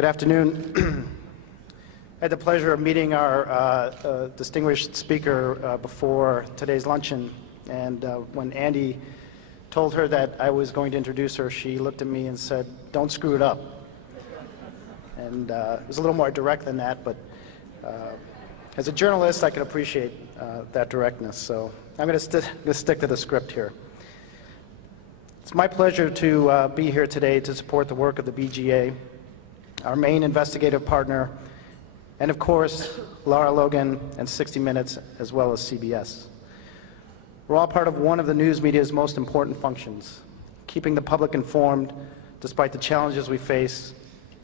Good afternoon. I had the pleasure of meeting our distinguished speaker before today's luncheon, and when Andy told her that I was going to introduce her, she looked at me and said, "Don't screw it up." And it was a little more direct than that, but as a journalist, I can appreciate that directness, so I'm going to stick to the script here. It's my pleasure to be here today to support the work of the BGA, our main investigative partner, and of course, Lara Logan and 60 Minutes, as well as CBS. We're all part of one of the news media's most important functions, keeping the public informed despite the challenges we face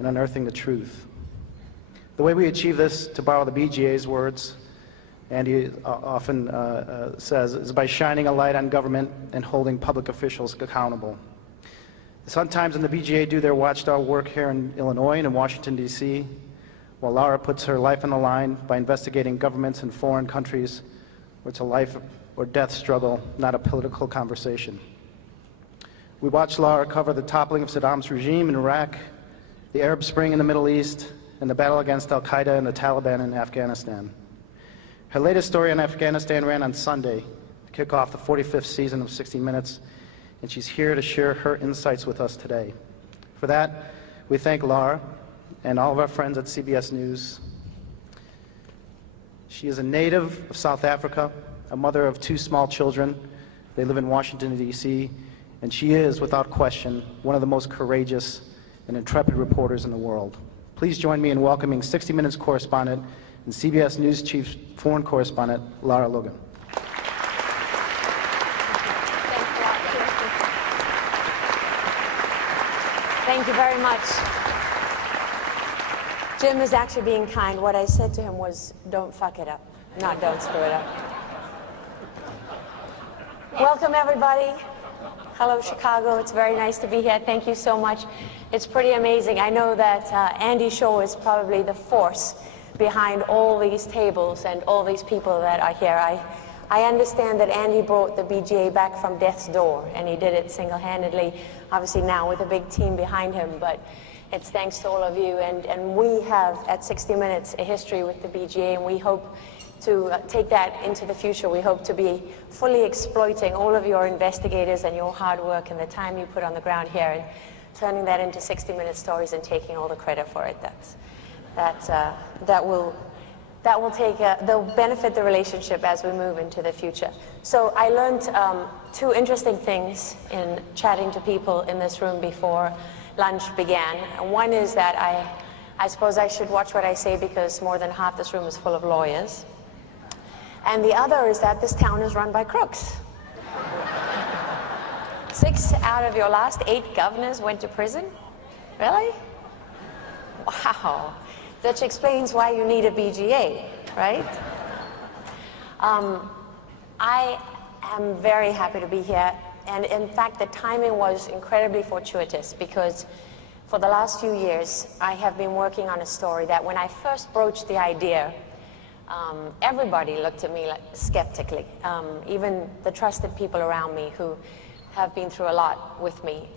in unearthing the truth. The way we achieve this, to borrow the BGA's words, Andy often says, is by shining a light on government and holding public officials accountable. Sometimes in the BGA do their watchdog work here in Illinois and in Washington, D.C., while Lara puts her life on the line by investigating governments in foreign countries where it's a life or death struggle, not a political conversation. We watched Lara cover the toppling of Saddam's regime in Iraq, the Arab Spring in the Middle East, and the battle against al-Qaeda and the Taliban in Afghanistan. Her latest story on Afghanistan ran on Sunday to kick off the 45th season of 60 Minutes, and she's here to share her insights with us today. For that, we thank Lara and all of our friends at CBS News. She is a native of South Africa, a mother of 2 small children. They live in Washington, D.C., and she is, without question, one of the most courageous and intrepid reporters in the world. Please join me in welcoming 60 Minutes correspondent and CBS News chief foreign correspondent, Lara Logan. Thank you very much. Jim is actually being kind. What I said to him was, don't fuck it up, not don't screw it up. Welcome, everybody. Hello, Chicago. It's very nice to be here. Thank you so much. It's pretty amazing. I know that Andy Shaw is probably the force behind all these tables and all these people that are here. I understand that Andy brought the BGA back from death's door, and he did it single-handedly, obviously now with a big team behind him, but it's thanks to all of you. And we have, at 60 Minutes, a history with the BGA, and we hope to take that into the future. We hope to be fully exploiting all of your investigators and your hard work and the time you put on the ground here, and turning that into 60-minute stories and taking all the credit for it. They'll benefit the relationship as we move into the future. So I learned 2 interesting things in chatting to people in this room before lunch began. One is that I suppose I should watch what I say because more than half this room is full of lawyers. And the other is that this town is run by crooks. 6 out of your last 8 governors went to prison? Really? Wow. Which explains why you need a BGA, right? I am very happy to be here. And in fact, the timing was incredibly fortuitous because for the last few years, I have been working on a story that when I first broached the idea, everybody looked at me skeptically, even the trusted people around me who have been through a lot with me.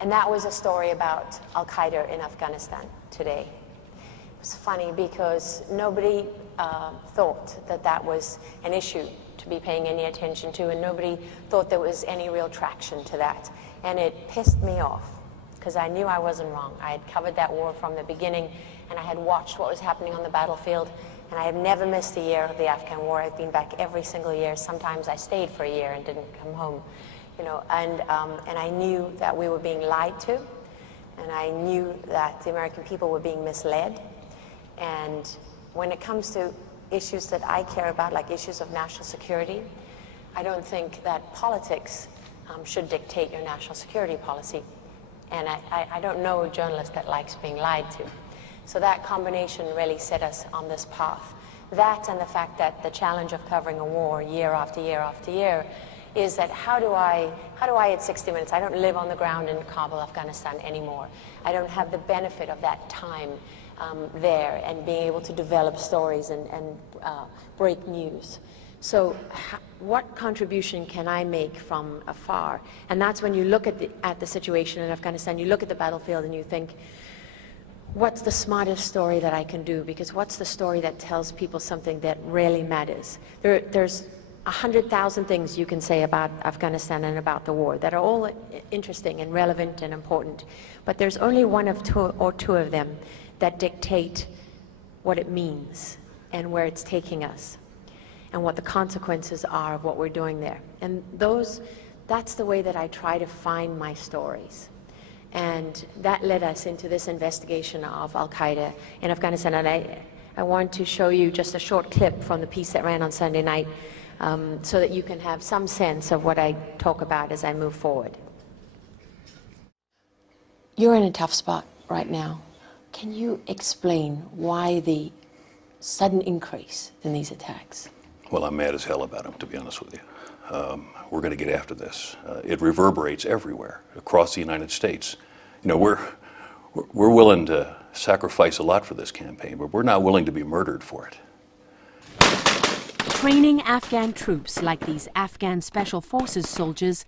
And that was a story about al-Qaeda in Afghanistan today. It was funny because nobody thought that that was an issue to be paying any attention to, and nobody thought there was any real traction to that. And it pissed me off because I knew I wasn't wrong. I had covered that war from the beginning, and I had watched what was happening on the battlefield, and I have never missed a year of the Afghan war. I've been back every single year. Sometimes I stayed for a year and didn't come home. You know, and I knew that we were being lied to, and I knew that the American people were being misled. And when it comes to issues that I care about, like issues of national security, I don't think that politics should dictate your national security policy. And I don't know a journalist that likes being lied to. So that combination really set us on this path. That and the fact that the challenge of covering a war year after year after year is that how do I at 60 Minutes, I don't live on the ground in Kabul, Afghanistan anymore. I don't have the benefit of that time there and being able to develop stories and break news. So what contribution can I make from afar? And that's when you look at the situation in Afghanistan, you look at the battlefield and you think, what's the smartest story that I can do? Because what's the story that tells people something that really matters? There's 100,000 things you can say about Afghanistan and about the war that are all interesting and relevant and important. But there's only one of two of them that dictate what it means and where it's taking us and what the consequences are of what we're doing there. And that's the way that I try to find my stories. And that led us into this investigation of Al-Qaeda in Afghanistan. And I want to show you just a short clip from the piece that ran on Sunday night so that you can have some sense of what I talk about as I move forward. You're in a tough spot right now. Can you explain why the sudden increase in these attacks? Well, I'm mad as hell about them, to be honest with you. We're going to get after this. It reverberates everywhere across the United States. You know, we're willing to sacrifice a lot for this campaign, but we're not willing to be murdered for it. Training Afghan troops like these Afghan Special Forces soldiers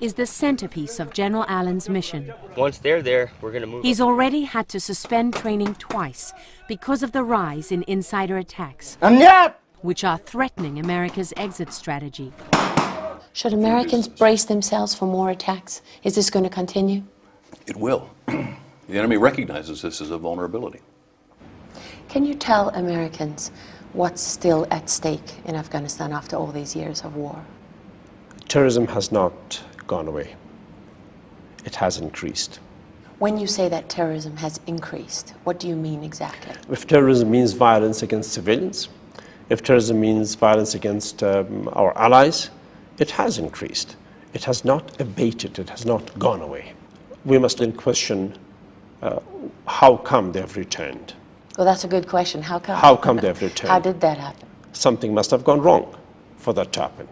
is the centerpiece of General Allen's mission. Once they're there, we're going to move. He's already had to suspend training twice because of the rise in insider attacks, which are threatening America's exit strategy. Should Americans brace themselves for more attacks? Is this going to continue? It will. The enemy recognizes this as a vulnerability. Can you tell Americans what's still at stake in Afghanistan after all these years of war? Terrorism has not gone away. It has increased. When you say that terrorism has increased, what do you mean exactly? If terrorism means violence against civilians, if terrorism means violence against our allies, it has increased. It has not abated. It has not gone away. We must then question how come they've returned. Well, that's a good question. How come? How come they've returned? How did that happen? Something must have gone wrong for that to happen.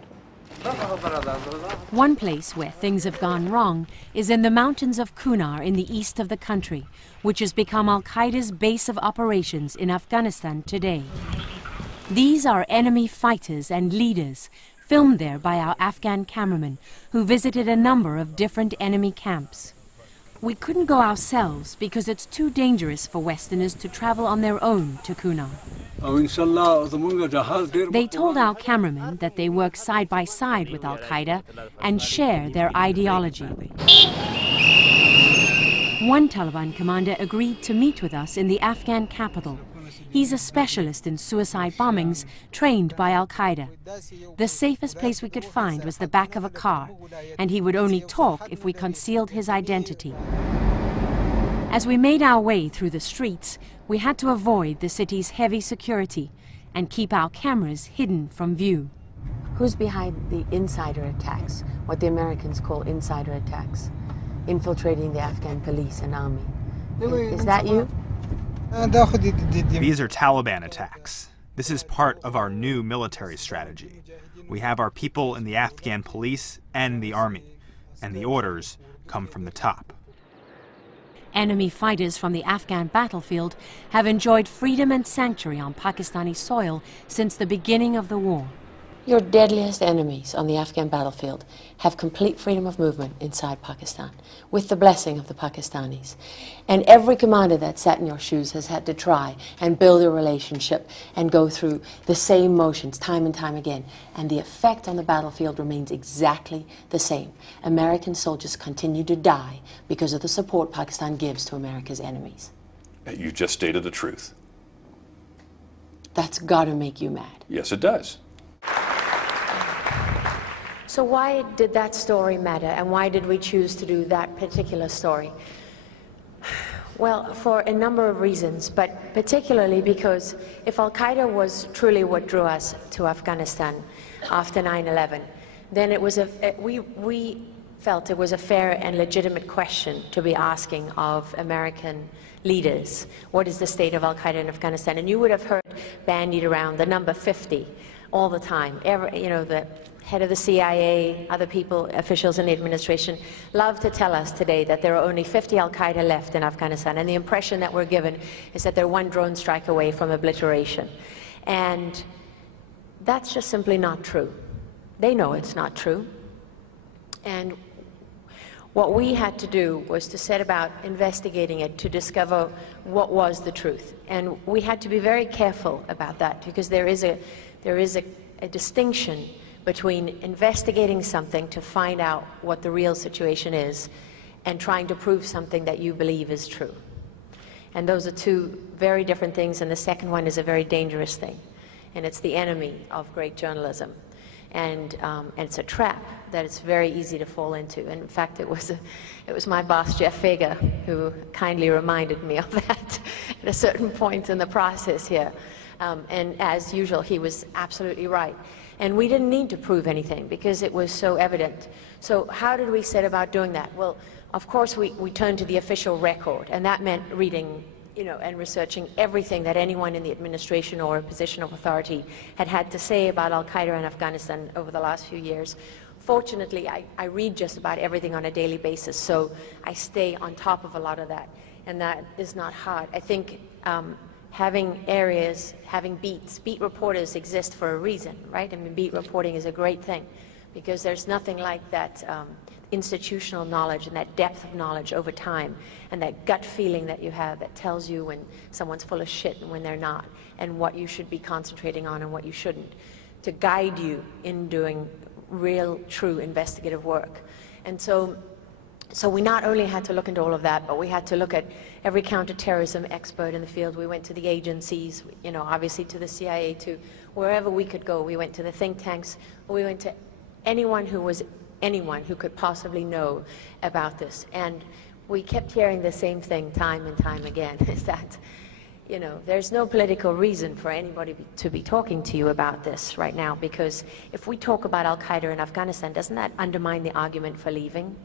One place where things have gone wrong is in the mountains of Kunar in the east of the country, which has become Al-Qaeda's base of operations in Afghanistan today. These are enemy fighters and leaders, filmed there by our Afghan cameraman, who visited a number of different enemy camps. We couldn't go ourselves because it's too dangerous for Westerners to travel on their own to Kunar. They told our cameraman that they work side by side with Al-Qaeda and share their ideology. One Taliban commander agreed to meet with us in the Afghan capital. He's a specialist in suicide bombings, trained by Al-Qaeda. The safest place we could find was the back of a car, and he would only talk if we concealed his identity. As we made our way through the streets, we had to avoid the city's heavy security and keep our cameras hidden from view. Who's behind the insider attacks, what the Americans call insider attacks, infiltrating the Afghan police and army? Is that you? These are Taliban attacks. This is part of our new military strategy. We have our people in the Afghan police and the army, and the orders come from the top. Enemy fighters from the Afghan battlefield have enjoyed freedom and sanctuary on Pakistani soil since the beginning of the war. Your deadliest enemies on the Afghan battlefield have complete freedom of movement inside Pakistan, with the blessing of the Pakistanis. And every commander that sat in your shoes has had to try and build a relationship and go through the same motions time and time again. And the effect on the battlefield remains exactly the same. American soldiers continue to die because of the support Pakistan gives to America's enemies. You just stated the truth. That's got to make you mad. Yes, it does. So why did that story matter, and why did we choose to do that particular story? Well, for a number of reasons, but particularly because if Al-Qaeda was truly what drew us to Afghanistan after 9/11, then it was we felt it was a fair and legitimate question to be asking of American leaders. What is the state of Al-Qaeda in Afghanistan? And you would have heard bandied around the number 50 all the time. The head of the CIA, other people, officials in the administration, love to tell us today that there are only 50 Al-Qaeda left in Afghanistan, and the impression that we're given is that they're one drone strike away from obliteration. And That's just simply not true. They know it's not true. And what we had to do was to set about investigating it to discover what was the truth. And we had to be very careful about that, because there is a distinction between investigating something to find out what the real situation is and trying to prove something that you believe is true. And those are two very different things, and the second one is a very dangerous thing. And it's the enemy of great journalism. And it's a trap that it's very easy to fall into. And in fact, it was my boss, Jeff Fager, who kindly reminded me of that at a certain point in the process here. And as usual, he was absolutely right. And we didn't need to prove anything because it was so evident. So how did we set about doing that? Well, of course, we turned to the official record, and that meant reading, and researching everything that anyone in the administration or a position of authority had to say about al-Qaeda in Afghanistan over the last few years. Fortunately, I read just about everything on a daily basis, so I stay on top of a lot of that, and that is not hard. I think having areas, having beat reporters exist for a reason, right? I mean, beat reporting is a great thing, because there's nothing like that institutional knowledge and that depth of knowledge over time, and that gut feeling that you have that tells you when someone's full of shit and when they're not, and what you should be concentrating on and what you shouldn't, to guide you in doing real, true investigative work. And so we not only had to look into all of that, but we had to look at every counterterrorism expert in the field. We went to the agencies, obviously to the CIA, to wherever we could go. We went to the think tanks. We went to anyone who could possibly know about this. And we kept hearing the same thing time and time again, is that, there's no political reason for anybody to be talking to you about this right now, because if we talk about al-Qaeda in Afghanistan, doesn't that undermine the argument for leaving?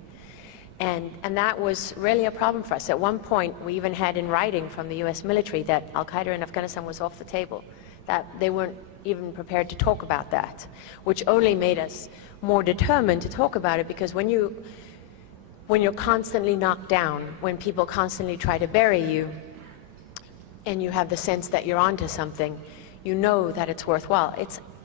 And that was really a problem for us. At one point, we even had in writing from the US military that al-Qaeda in Afghanistan was off the table, that they weren't even prepared to talk about that, which only made us more determined to talk about it, because when you're constantly knocked down, when people constantly try to bury you, and you have the sense that you're onto something, you know that it's worthwhile.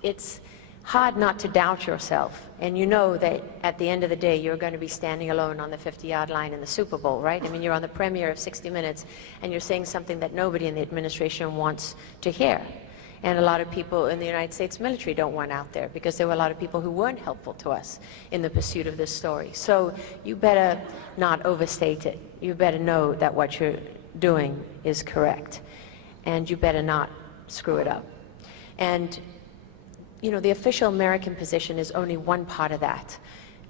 It's hard not to doubt yourself, and you know that at the end of the day you're going to be standing alone on the 50-yard line in the Super Bowl, right? I mean, you're on the premiere of 60 Minutes, and you're saying something that nobody in the administration wants to hear. And a lot of people in the United States military don't want out there, because there were a lot of people who weren't helpful to us in the pursuit of this story. So you better not overstate it. You better know that what you're doing is correct. And you better not screw it up. And, the official American position is only one part of that.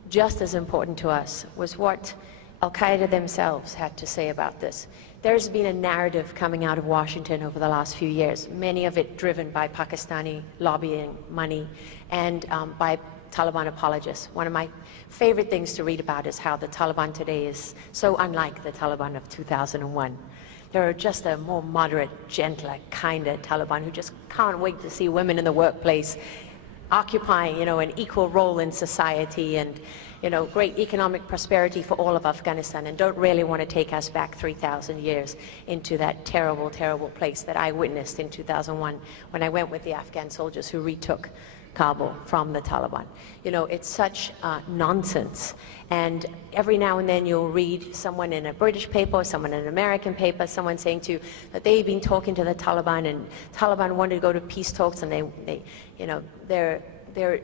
Just as important to us was what al-Qaeda themselves had to say about this. There's been a narrative coming out of Washington over the last few years, many of it driven by Pakistani lobbying money and by Taliban apologists. One of my favorite things to read about is how the Taliban today is so unlike the Taliban of 2001. They're just a more moderate, gentler, kinder Taliban who just can't wait to see women in the workplace occupying, an equal role in society, and great economic prosperity for all of Afghanistan, and don't really want to take us back 3,000 years into that terrible, terrible place that I witnessed in 2001 when I went with the Afghan soldiers who retook Kabul from the Taliban. It's such nonsense. And every now and then you'll read someone in a British paper or someone in an American paper, someone saying to you that they've been talking to the Taliban, and Taliban wanted to go to peace talks, and they're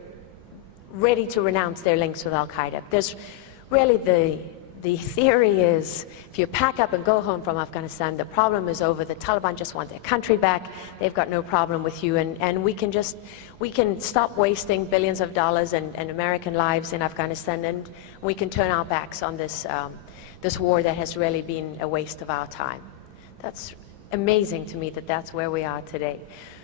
ready to renounce their links with al-Qaeda. There's really the theory is, if you pack up and go home from Afghanistan, the problem is over. The Taliban just want their country back. They've got no problem with you, and we can stop wasting billions of dollars and American lives in Afghanistan, and we can turn our backs on this this war that has really been a waste of our time. That's amazing to me that that's where we are today.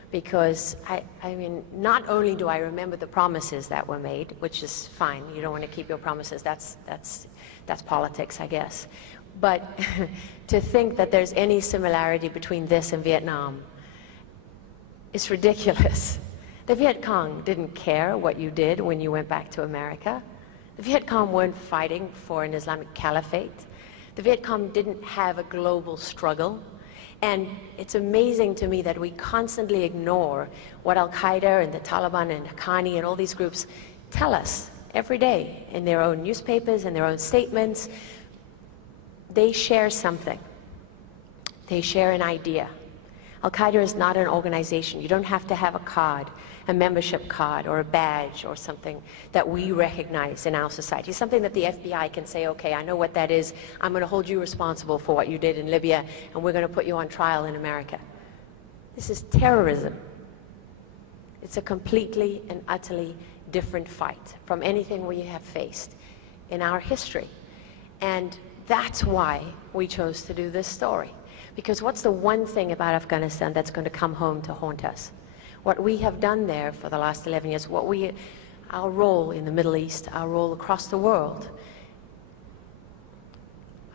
Because, I mean, not only do I remember the promises that were made, which is fine, you don't want to keep your promises, that's politics, I guess. But to think that there's any similarity between this and Vietnam is ridiculous. The Viet Cong didn't care what you did when you went back to America. The Viet Cong weren't fighting for an Islamic caliphate. The Viet Cong didn't have a global struggle. And it's amazing to me that we constantly ignore what Al-Qaeda and the Taliban and Haqqani and all these groups tell us every day in their own newspapers and their own statements. They share something. They share an idea. Al-Qaeda is not an organization. You don't have to have a card, a membership card or a badge or something that we recognize in our society, something that the FBI can say, okay, I know what that is. I'm going to hold you responsible for what you did in Libya, and we're going to put you on trial in America. This is terrorism. It's a completely and utterly different fight from anything we have faced in our history. And that's why we chose to do this story. Because what's the one thing about Afghanistan that's going to come home to haunt us? What we have done there for the last 11 years, our role in the Middle East, our role across the world,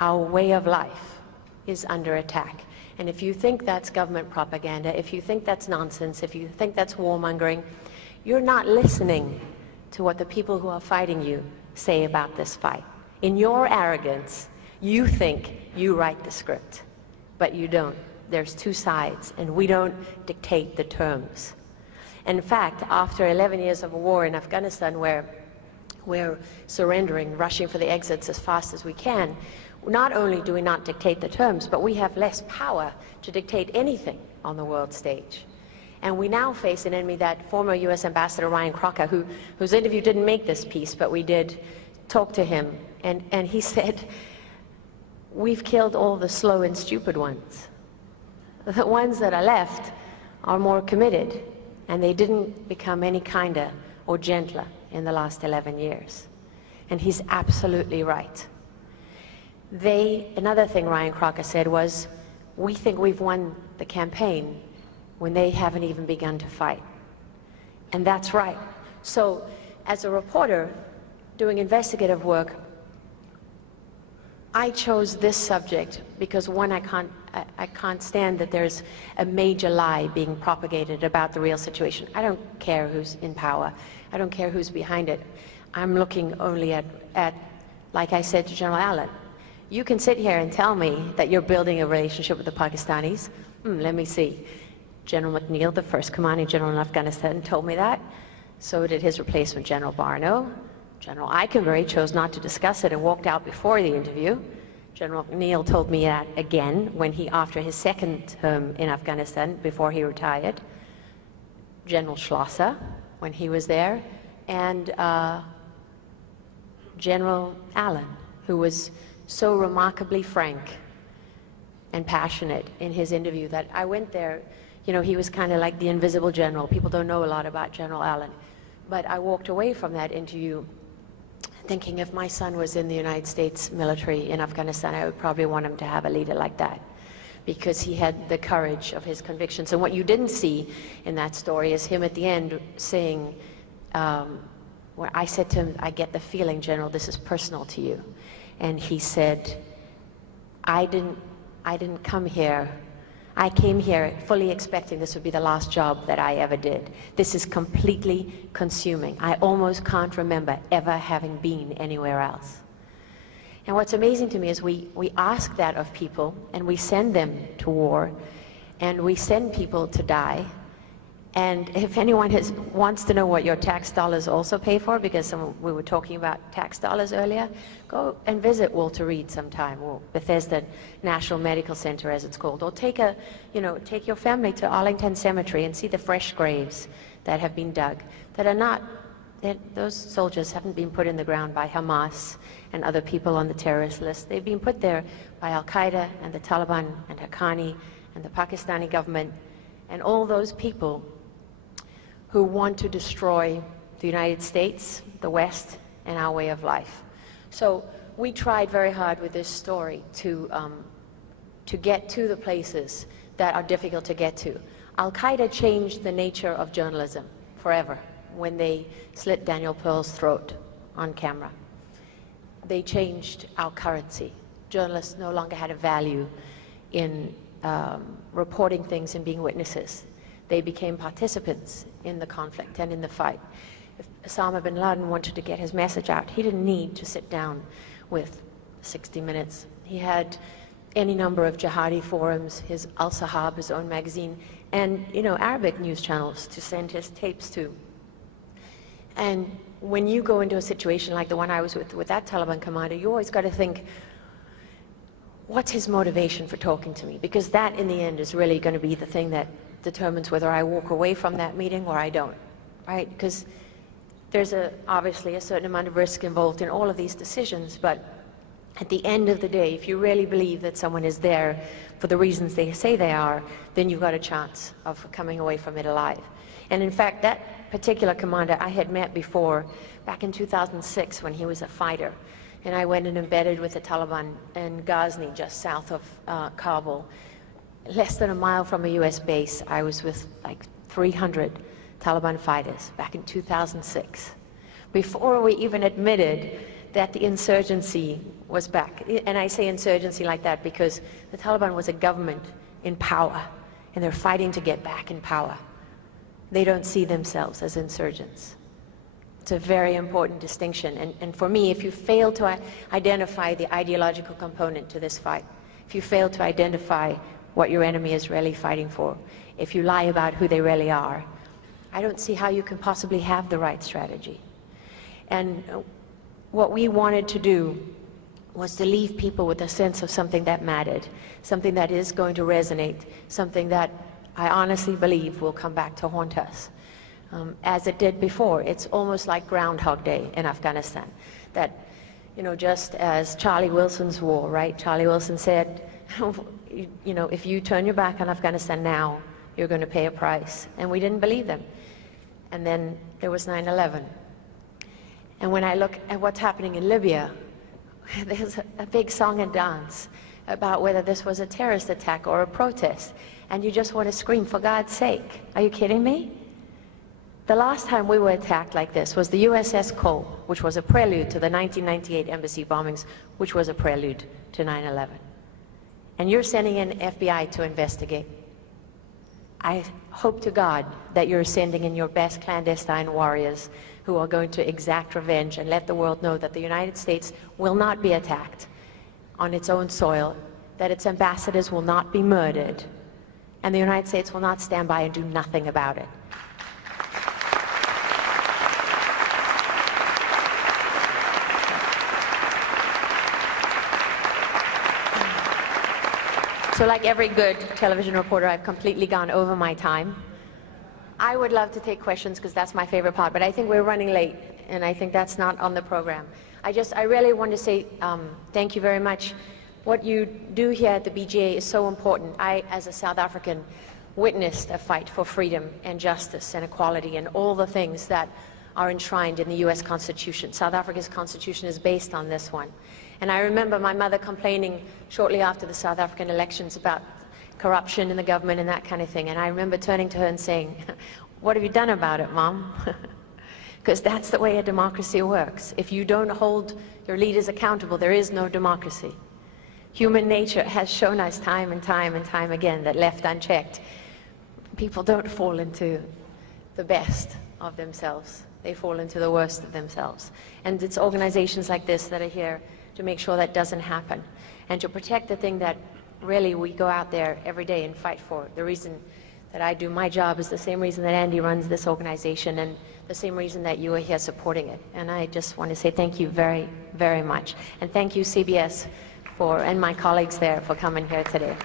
our way of life is under attack. And if you think that's government propaganda, if you think that's nonsense, if you think that's warmongering, you're not listening to what the people who are fighting you say about this fight. In your arrogance, you think you write the script, but you don't. There's two sides, and we don't dictate the terms. In fact, after 11 years of a war in Afghanistan where we're surrendering, rushing for the exits as fast as we can, not only do we not dictate the terms, but we have less power to dictate anything on the world stage. And we now face an enemy, that former U.S. Ambassador Ryan Crocker, whose interview didn't make this piece, but we did talk to him, and he said, we've killed all the slow and stupid ones. The ones that are left are more committed, and they didn't become any kinder or gentler in the last 11 years. And he's absolutely right. Another thing Ryan Crocker said was, we think we've won the campaign when they haven't even begun to fight. And that's right. So as a reporter doing investigative work, I chose this subject because, one, I can't stand that there's a major lie being propagated about the real situation. I don't care who's in power. I don't care who's behind it. I'm looking only at, like I said to General Allen, you can sit here and tell me that you're building a relationship with the Pakistanis. Let me see. General McNeil, the first commanding general in Afghanistan, told me that. So did his replacement, General Barno. General Eikenberry chose not to discuss it and walked out before the interview. General McNeil told me that again when after his second term in Afghanistan, before he retired. General Schlosser, when he was there, and General Allen, who was so remarkably frank and passionate in his interview that I went there. You know, he was kind of like the invisible general. People don't know a lot about General Allen. But I walked away from that interview thinking, if my son was in the United States military in Afghanistan, I would probably want him to have a leader like that, because he had the courage of his convictions. And what you didn't see in that story is him at the end saying, where I said to him, I get the feeling, General, this is personal to you. And he said, I didn't come here. I came here fully expecting this would be the last job that I ever did. This is completely consuming. I almost can't remember ever having been anywhere else. And what's amazing to me is we ask that of people, and we send them to war, and we send people to die. And if anyone wants to know what your tax dollars also pay for, because we were talking about tax dollars earlier, go and visit Walter Reed sometime, or Bethesda National Medical Center, as it's called, or take your family to Arlington Cemetery and see the fresh graves that have been dug, those soldiers haven't been put in the ground by Hamas and other people on the terrorist list. They've been put there by Al-Qaeda and the Taliban and Haqqani and the Pakistani government and all those people who want to destroy the United States, the West, and our way of life. So we tried very hard with this story to get to the places that are difficult to get to. Al-Qaeda changed the nature of journalism forever when they slit Daniel Pearl's throat on camera. They changed our currency. Journalists no longer had a value in reporting things and being witnesses. They became participants in the conflict and in the fight. If Osama bin Laden wanted to get his message out, he didn't need to sit down with 60 Minutes. He had any number of jihadi forums, his Al-Sahab, his own magazine, and, you know, Arabic news channels to send his tapes to. And when you go into a situation like the one I was with that Taliban commander, you always got to think, what's his motivation for talking to me? Because that, in the end, is really going to be the thing that determines whether I walk away from that meeting or I don't, right? Because there's obviously a certain amount of risk involved in all of these decisions, but at the end of the day, if you really believe that someone is there for the reasons they say they are, then you've got a chance of coming away from it alive. And in fact, that particular commander I had met before, back in 2006 when he was a fighter. And I went and embedded with the Taliban in Ghazni, just south of Kabul. Less than a mile from a US base, I was with like 300 Taliban fighters back in 2006. Before we even admitted that the insurgency was back. And I say insurgency like that because the Taliban was a government in power, and they're fighting to get back in power. They don't see themselves as insurgents. It's a very important distinction. And for me, if you fail to identify the ideological component to this fight, if you fail to identify what your enemy is really fighting for, if you lie about who they really are, I don't see how you can possibly have the right strategy. And what we wanted to do was to leave people with a sense of something that mattered, something that is going to resonate, something that I honestly believe will come back to haunt us. As it did before. It's almost like Groundhog Day in Afghanistan. That, you know, just as Charlie Wilson's war, right? Charlie Wilson said, you know, if you turn your back on Afghanistan now, you're going to pay a price. And we didn't believe them. And then there was 9/11. And when I look at what's happening in Libya, there's a big song and dance about whether this was a terrorist attack or a protest. And you just want to scream, for God's sake. Are you kidding me? The last time we were attacked like this was the USS Cole, which was a prelude to the 1998 embassy bombings, which was a prelude to 9/11. And you're sending in FBI to investigate. I hope to God that you're sending in your best clandestine warriors who are going to exact revenge and let the world know that the United States will not be attacked on its own soil, that its ambassadors will not be murdered, and the United States will not stand by and do nothing about it. So like every good television reporter, I've completely gone over my time. I would love to take questions because that's my favorite part, but I think we're running late, and I think that's not on the program. I really want to say thank you very much. What you do here at the BGA is so important. I, as a South African, witnessed a fight for freedom and justice and equality and all the things that are enshrined in the US Constitution. South Africa's Constitution is based on this one. And I remember my mother complaining shortly after the South African elections about corruption in the government and that kind of thing. And I remember turning to her and saying, what have you done about it, Mom? Because that's the way a democracy works. If you don't hold your leaders accountable, there is no democracy. Human nature has shown us time and time and time again that left unchecked, people don't fall into the best of themselves. They fall into the worst of themselves. And it's organizations like this that are here to make sure that doesn't happen and to protect the thing that really we go out there every day and fight for. The reason that I do my job is the same reason that Andy runs this organization and the same reason that you are here supporting it. And I just want to say thank you very, very much. And thank you, CBS, and my colleagues there for coming here today.